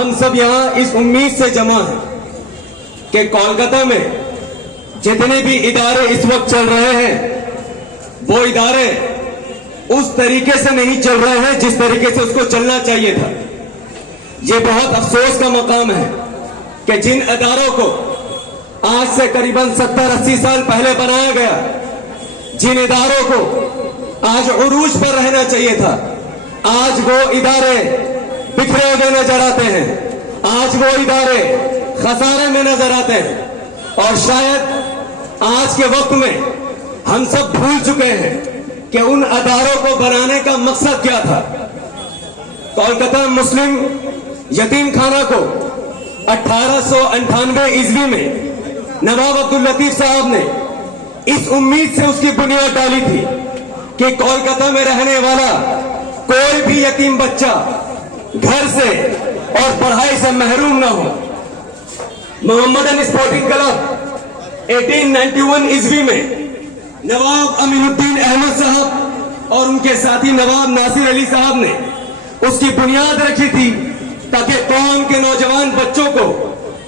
ہم سب یہاں اس امید سے جمع ہیں کہ کولکاتہ میں جتنے بھی ادارے اس وقت چل رہے ہیں وہ ادارے اس طریقے سے نہیں چل رہے ہیں جس طریقے سے اس کو چلنا چاہیے تھا. یہ بہت افسوس کا مقام ہے کہ جن اداروں کو آج سے قریباً 70-80 سال پہلے بنایا گیا، جن اداروں کو آج عروج پر رہنا چاہیے تھا، آج وہ ادارے بکھرے ہوئے نظر آتے ہیں، آج وہ ادارے خسارے میں نظر آتے ہیں. اور شاید آج کے وقت میں ہم سب بھول چکے ہیں کہ ان اداروں کو بنانے کا مقصد کیا تھا. کولکاتہ مسلم یتیم خانہ کو 1898 عیسوی میں نواب عبداللطیف صاحب نے اس امید سے اس کی بنیاد ڈالی تھی کہ کولکاتہ میں رہنے والا کوئی بھی یتیم بچہ گھر سے اور پڑھائی سے محروم نہ ہو. محمدن اسپورٹنگ کلب 1891 عیسوی میں نواب امین الدین احمد صاحب اور ان کے ساتھی نواب ناصر علی صاحب نے اس کی بنیاد رکھی تھی تاکہ قوم کے نوجوان بچوں کو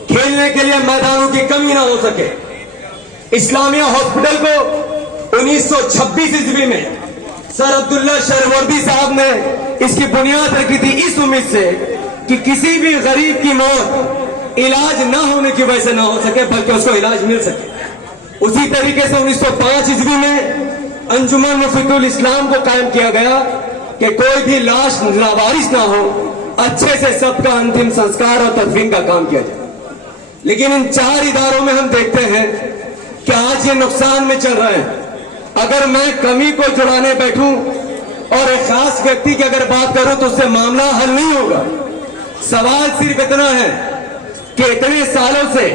کھیلنے کے لیے میدانوں کی کمی نہ ہو سکے. اسلامیہ ہاسپٹل کو 1926 عیسوی میں سر عبداللہ شہروردی صاحب نے اس کی بنیاد رکھی تھی اس امید سے کہ کسی بھی غریب کی موت علاج نہ ہونے کی وجہ سے نہ ہو سکے بلکہ اس کو علاج مل سکے. اسی طریقے سے 1905 عیسوی میں انجمن مفید الاسلام کو قائم کیا گیا کہ کوئی بھی لاش لاوارث نہ ہو، اچھے سے سب کا انتم سنسکار اور تدفین کا کام کیا جائے. لیکن ان 4 اداروں میں ہم دیکھتے ہیں کہ آج یہ نقصان میں چل رہے ہیں. اگر میں کمی کو جڑانے بیٹھوں اور ایک خاص ویکتی کی اگر بات کروں تو اس سے معاملہ حل نہیں ہوگا. سوال صرف اتنا ہے کہ اتنے سالوں سے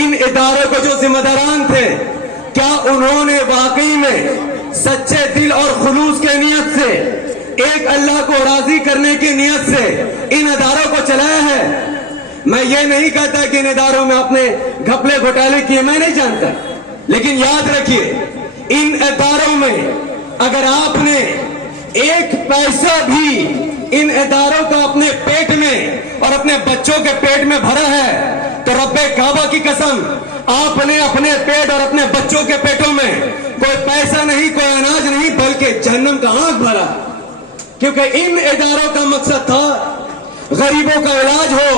ان اداروں کو جو ذمہ داران تھے، کیا انہوں نے واقعی میں سچے دل اور خلوص کے نیت سے، ایک اللہ کو راضی کرنے کی نیت سے ان اداروں کو چلایا ہے؟ میں یہ نہیں کہتا کہ ان اداروں میں آپ نے گھپلے گھوٹالے کیے، میں نہیں جانتا، لیکن یاد رکھیے ان اداروں میں اگر آپ نے ایک پیسہ بھی ان اداروں کا اپنے پیٹ میں اور اپنے بچوں کے پیٹ میں بھرا ہے تو رب کعبہ کی قسم آپ نے اپنے پیٹ اور اپنے بچوں کے پیٹوں میں کوئی پیسہ نہیں، کوئی اناج نہیں، بلکہ جہنم کا آگ بھرا. کیونکہ ان اداروں کا مقصد تھا غریبوں کا علاج ہو،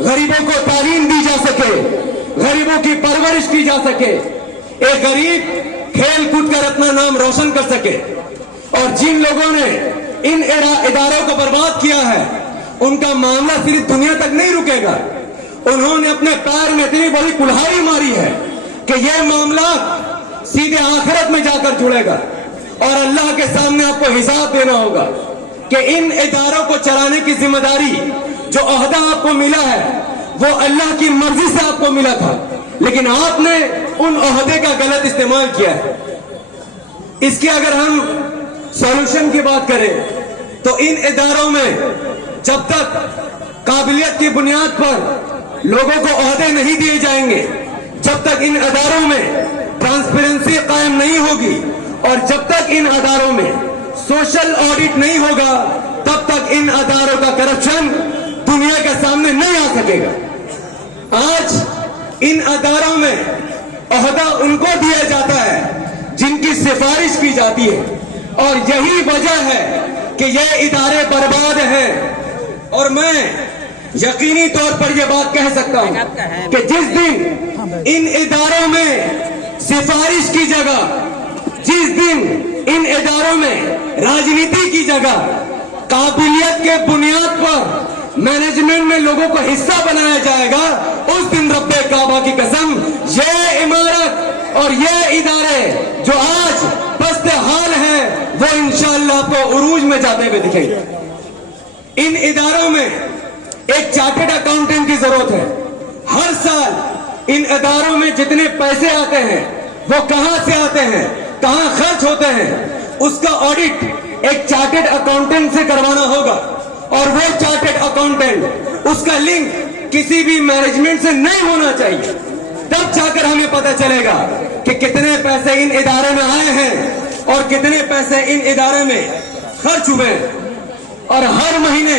غریبوں کو تعلیم دی جا سکے، غریبوں کی پرورش کی جا سکے، ایک غریب کھیل کود کر اپنا نام روشن کر سکے. اور جن لوگوں نے ان اداروں کو برباد کیا ہے ان کا معاملہ صرف دنیا تک نہیں رکے گا، انہوں نے اپنے پیر میں اتنی بڑی کلہاڑی ماری ہے کہ یہ معاملہ سیدھے آخرت میں جا کر جڑے گا اور اللہ کے سامنے آپ کو حساب دینا ہوگا کہ ان اداروں کو چلانے کی ذمہ داری، جو عہدہ آپ کو ملا ہے وہ اللہ کی مرضی سے آپ کو ملا تھا، لیکن آپ نے ان عہدے کا غلط استعمال کیا ہے. اس کے اگر ہم سولوشن کی بات کریں تو ان اداروں میں جب تک قابلیت کی بنیاد پر لوگوں کو عہدے نہیں دیے جائیں گے، جب تک ان اداروں میں ٹرانسپیرنسی قائم نہیں ہوگی اور جب تک ان اداروں میں سوشل آڈٹ نہیں ہوگا تب تک ان اداروں کا کرپشن دنیا کے سامنے نہیں آ سکے گا. آج ان اداروں میں عہدہ ان کو دیا جاتا ہے جن کی سفارش کی جاتی ہے اور یہی وجہ ہے کہ یہ ادارے برباد ہیں. اور میں یقینی طور پر یہ بات کہہ سکتا ہوں کہ جس دن ان اداروں میں سفارش کی جگہ، جس دن ان اداروں میں راجنیتی کی جگہ قابلیت کے بنیاد پر مینجمنٹ میں لوگوں کو حصہ بنایا جائے گا، اس دن رب کعبہ کی قسم یہ عمارت اور یہ ادارے جو آج پست حال ہیں وہ انشاءاللہ آپ کو عروج میں جاتے ہوئے دکھیں گے. ان اداروں میں ایک چارٹرڈ اکاؤنٹنٹ کی ضرورت ہے. ہر سال ان اداروں میں جتنے پیسے آتے ہیں وہ کہاں سے آتے ہیں، کہاں خرچ ہوتے ہیں، اس کا آڈٹ ایک چارٹرڈ اکاؤنٹنٹ سے کروانا ہوگا اور وہ چارٹرڈ اکاؤنٹنٹ اس کا لنک کسی بھی مینجمنٹ سے نہیں ہونا چاہیے. تب جا کر ہمیں پتہ چلے گا کہ کتنے پیسے ان ادارے میں آئے ہیں اور کتنے پیسے ان ادارے میں خرچ ہوئے. اور ہر مہینے